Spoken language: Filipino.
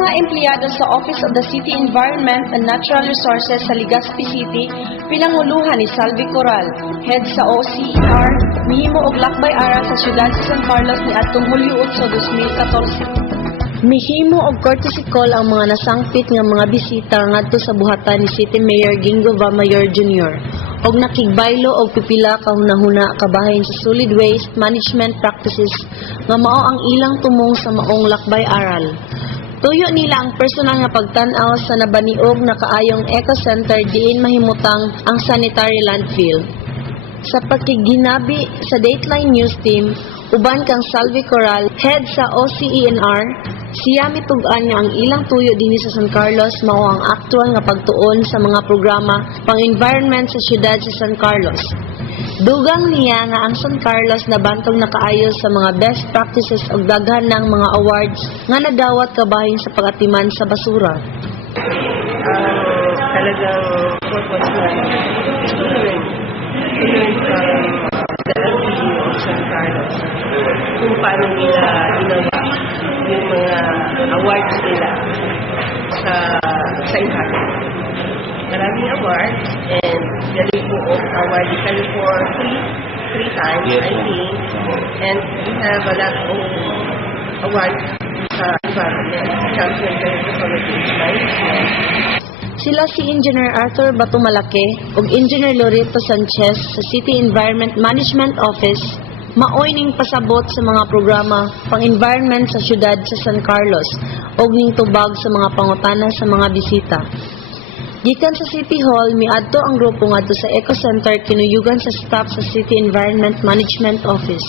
mga empleyado sa Office of the City Environment and Natural Resources sa Legazpi City, pinanguluhan ni Salvi Coral, head sa OCER, mihimo og lakbay-ara sa siyudad sa San Carlos niadtong Hulyo 8, 2014. Mihimo og courtesy call ang mga nasangpit nga mga bisita ngadto sa buhatan ni City Mayor Gingo Vamayor Jr. og nakigbaylo og pipila ka hunahuna kabahin sa solid waste management practices nga mao ang ilang tumong sa maong lakbay-aral. Tuyo nila ang personal nga pagtan-aw sa nabaniog na kaayong eco center diin mahimutang ang sanitary landfill. Sa pagkiginabi sa Dateline News Team, uban kang Salvi Coral, head sa OCENR, siya mitugan nga ang ilang tuyo dinhi sa San Carlos mao ang aktual nga pagtuon sa mga programa pang-environment sa siyudad sa San Carlos. Dugang niya nga ang San Carlos nabantog na kaayo sa mga best practices ug daghan ng mga awards nga nadawat kabahin sa pag-atiman sa basura. Talagang purpose ko is to learn from the LGU of San Carlos kung paano nila ginawa yung mga awards nila sa environment. Maraming awards and galing po of award kami for three times, I think. And we have a lot of awards sa environment. Champion kayo sa Community Management. Sila si Engineer Arthur Batumalake ug Engineer Loreto Sanchez sa City Environment Management Office maoy ning pasabot sa mga programa pang-environment sa siyudad sa San Carlos ug ning tubag sa mga pangutana sa mga bisita. Gikan sa City Hall, miadto ang grupo ngadto sa Eco Center kinuyugan sa staff sa City Environment Management Office.